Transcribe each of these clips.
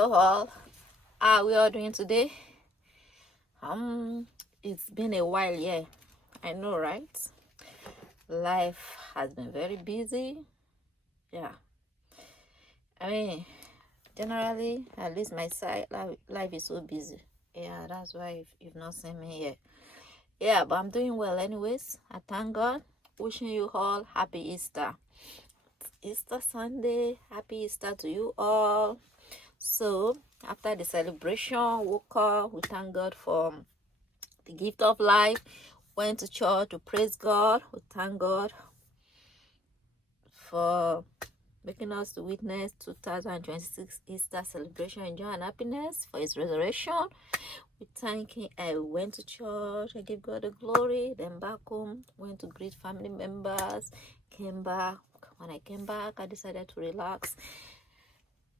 Hello all. How are we all doing today? It's been a while, yeah. I know, right? Life has been very busy. Yeah. I mean, generally, at least my side, life is so busy. Yeah, that's why you've not seen me yet. Yeah, but I'm doing well anyways. I thank God. Wishing you all happy Easter. Easter Sunday. Happy Easter to you all. So, after the celebration, woke up, we thank God for the gift of life, went to church to praise God. We thank God for making us to witness 2026 Easter celebration and joy and happiness for his resurrection. We thank him. I went to church, I give God the glory, then back home, went to greet family members, came back. When I came back, I decided to relax.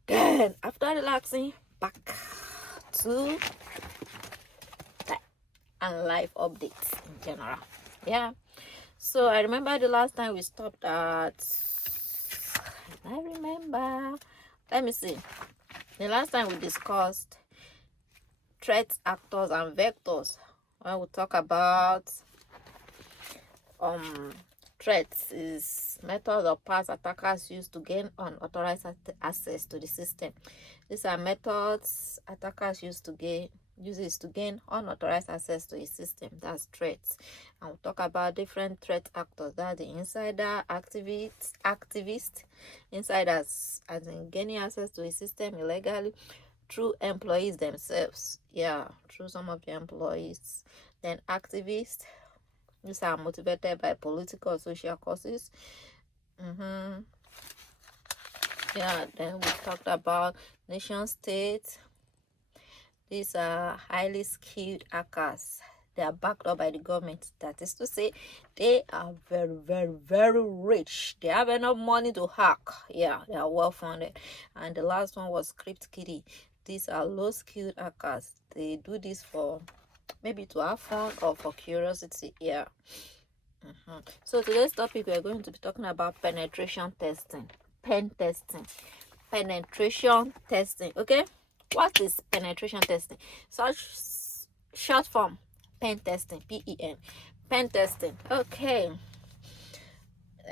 Then after relaxing, back to and life updates in general. Yeah. So I remember the last time we stopped at, I remember, let me see. The last time we discussed threats, actors, and vectors. When we talk about threats is methods or paths attackers use to gain unauthorized access to the system. These are methods attackers use to gain unauthorized access to a system. That's threats. And we'll talk about different threat actors. That's the insider, activist, insiders, as in gaining access to a system illegally through employees themselves. Yeah, through some of the employees. Then activists. These are motivated by political or social causes. Yeah, then we talked about nation states. These are highly skilled hackers. They are backed up by the government. That is to say, they are very, very, very rich. They have enough money to hack. Yeah, they are well funded. And the last one was Crypt Kitty. These are low skilled hackers. They do this for maybe to have fun or for curiosity. Yeah. So today's topic, we are going to be talking about penetration testing. Penetration testing. Okay, what is penetration testing? Such short form, pen testing. Pen testing. Okay.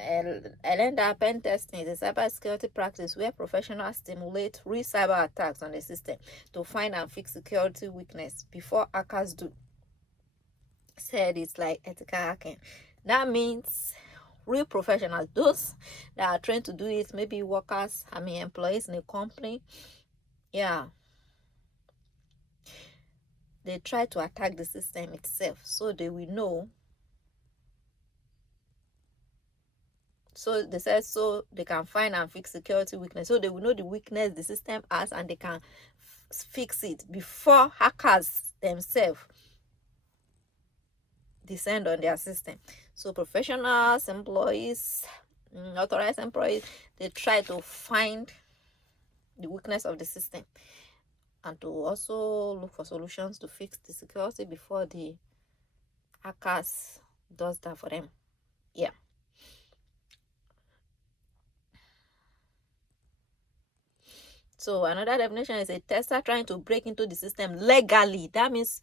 I learned that pen testing is a cybersecurity practice where professionals stimulate real cyber attacks on the system to find and fix security weakness before hackers do. Said it's like ethical hacking. That means real professionals, those that are trained to do it, maybe workers, employees in a company, yeah, they try to attack the system itself so they will know. So they said so they can find and fix security weakness. So they will know the weakness the system has and they can fix it before hackers themselves descend on their system. So professionals, employees, authorized employees, they try to find the weakness of the system and to also look for solutions to fix the security before the hackers does that for them. Yeah. So another definition is a tester trying to break into the system legally. That means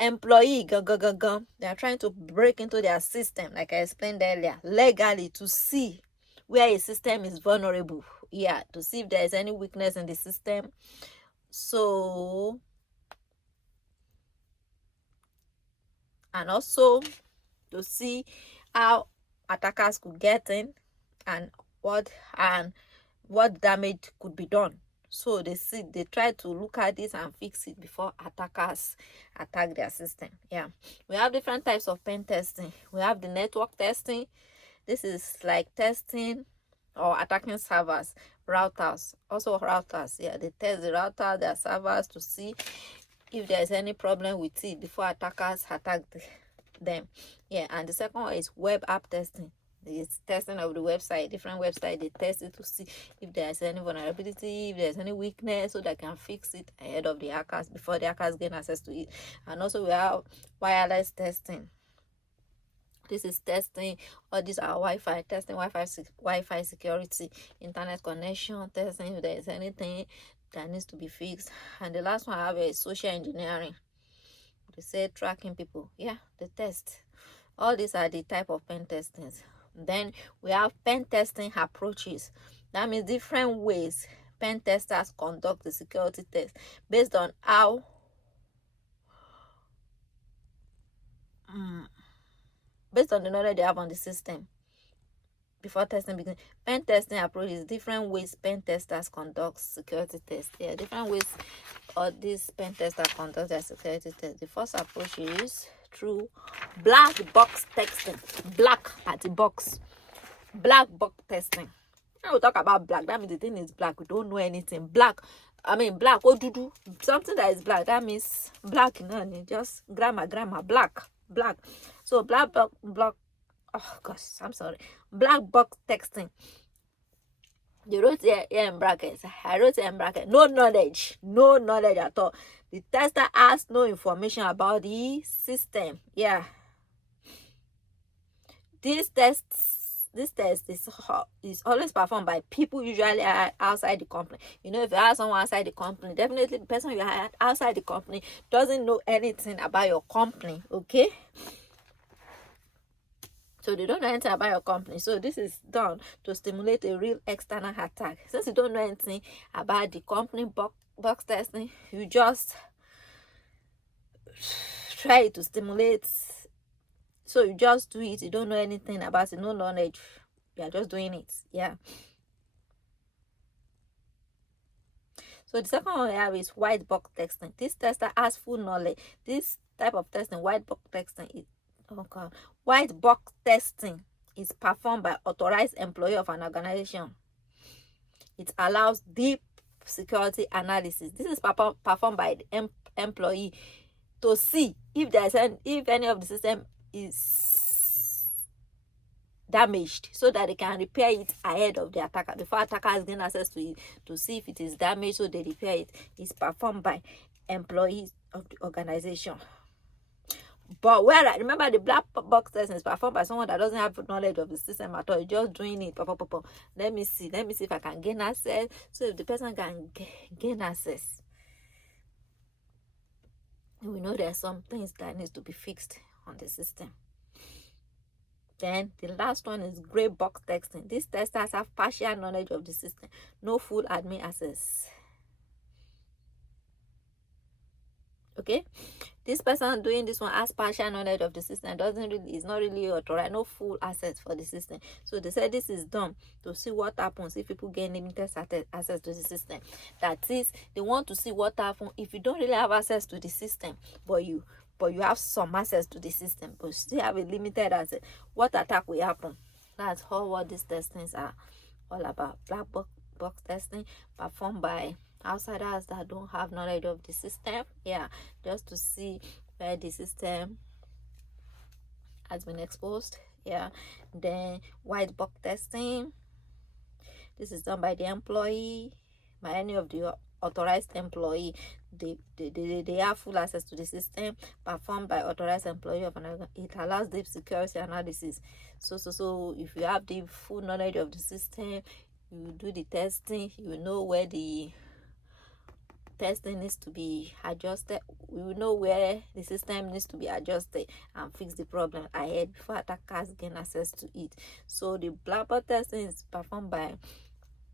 employee they are trying to break into their system, like I explained earlier, legally, to see where a system is vulnerable. Yeah, to see if there is any weakness in the system. So, and also to see how attackers could get in and what damage could be done. So they try to look at this and fix it before attackers attack their system. Yeah, we have different types of pen testing. We have the network testing. This is like testing or attacking servers, routers. Also routers, yeah, they test the router, their servers, to see if there is any problem with it before attackers attack them. Yeah, and the second one is web app testing. It's testing of the website, different website. They test it to see if there's any vulnerability, if there's any weakness, so they can fix it ahead of the hackers before the hackers gain access to it. And also we have wireless testing. This is testing, or these are Wi-Fi testing, Wi-Fi security, internet connection testing, if there is anything that needs to be fixed. And the last one I have is social engineering. They say tracking people. Yeah, the test. All these are the type of pen testings. Then we have pen testing approaches. That means different ways pen testers conduct the security test based on how based on the knowledge they have on the system before testing begins. Pen testing approach is different ways pen testers conduct security tests. Yeah, different ways these pen testers conduct their security test. The first approach is through black box testing. Black at the box. Black box testing. When we talk about black, that means the thing is black. We don't know anything. Black. Black. What do? Something that is black. That means black. Just grammar. Black. So black. Oh gosh, I'm sorry. Black box texting. You wrote here in brackets. I wrote here in brackets. No knowledge at all. The tester has no information about the system. Yeah. This test is always performed by people usually outside the company. If you have someone outside the company, definitely the person you hired outside the company doesn't know anything about your company. Okay. So they don't know anything about your company. So this is done to stimulate a real external attack. Since you don't know anything about the company box testing, you just try to stimulate. So you just do it. You don't know anything about it. No knowledge. You are just doing it. Yeah. So the second one we have is white box testing. This tester has full knowledge. This type of testing, white box testing, white box testing is performed by authorized employee of an organization. It allows deep security analysis. This is performed by the employee to see if any of the system is damaged, so that they can repair it ahead of the attacker, before attackers gain access to it, to see if it is damaged, so they repair it. It's performed by employees of the organization. But remember, the black box testing is performed by someone that doesn't have knowledge of the system at all. Just doing it. Let me see if I can gain access. So if the person can gain access, we know there are some things that needs to be fixed on the system. Then the last one is gray box testing. These testers have partial knowledge of the system, no full admin access. Okay, this person doing this one has partial knowledge of the system, is not really authorized, no full access for the system. So they said this is done to see what happens if people gain limited access to the system. That is, they want to see what happens if you don't really have access to the system, but you have some access to the system, but still have a limited access. What attack will happen? That's all what these testings are all about. Black box testing performed by outsiders that don't have knowledge of the system. Yeah, just to see where the system has been exposed. Yeah. Then white box testing. This is done by the employee, by any of the authorized employee. They have full access to the system, performed by authorized employee of an organization. It allows deep security analysis. So if you have the full knowledge of the system, you do the testing, you know where the testing needs to be adjusted, we know where the system needs to be adjusted, and fix the problem ahead before attackers gain access to it. So the black box testing is performed by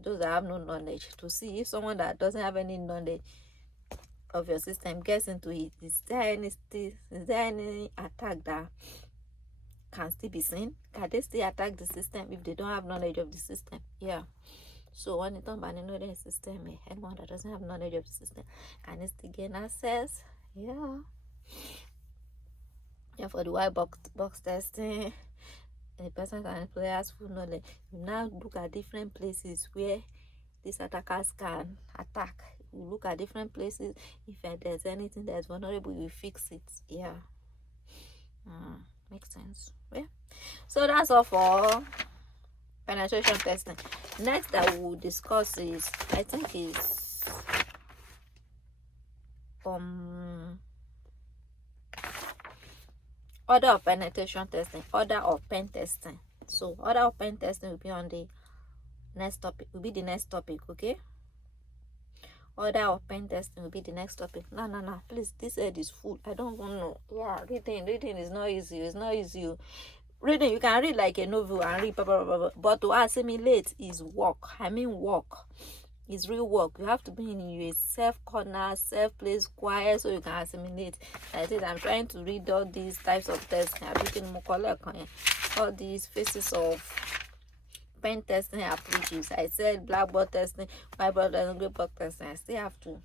those that have no knowledge, to see if someone that doesn't have any knowledge of your system gets into it. Is there any attack that can still be seen? Can they still attack the system if they don't have knowledge of the system? Yeah. So when you talk about the knowledge system, anyone that doesn't have knowledge of the system can still gain access. Yeah. For the white box testing, the person can employ has full knowledge. You now look at different places where these attackers can attack. You look at different places. If there's anything that's vulnerable, you fix it. Yeah. Makes sense. Yeah. So that's all for penetration testing. Next that we'll discuss is, I think, is order of penetration testing, order of pen testing. So order of pen testing will be on the next topic, okay? Order of pen testing will be the next topic. No, please, this head is full. I don't want to know. Yeah, reading is not easy. It's not easy. Reading, you can read like a novel and read, blah, blah, blah, blah. But to assimilate is work. I mean work. It's real work. You have to be in your safe corner, safe place, quiet, so you can assimilate. I said I'm trying to read all these types of tests. All these phases of pen testing approaches. I said blackboard testing, whiteboard testing, grayboard testing. I still have to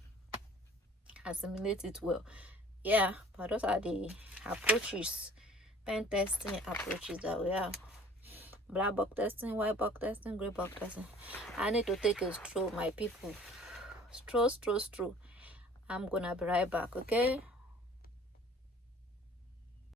assimilate it well. Yeah, but those are the approaches, pen testing approaches that we have. Blackboard testing, whiteboard testing, grayboard testing. I need to take a stroll, my people. Stroll. I'm gonna be right back, okay?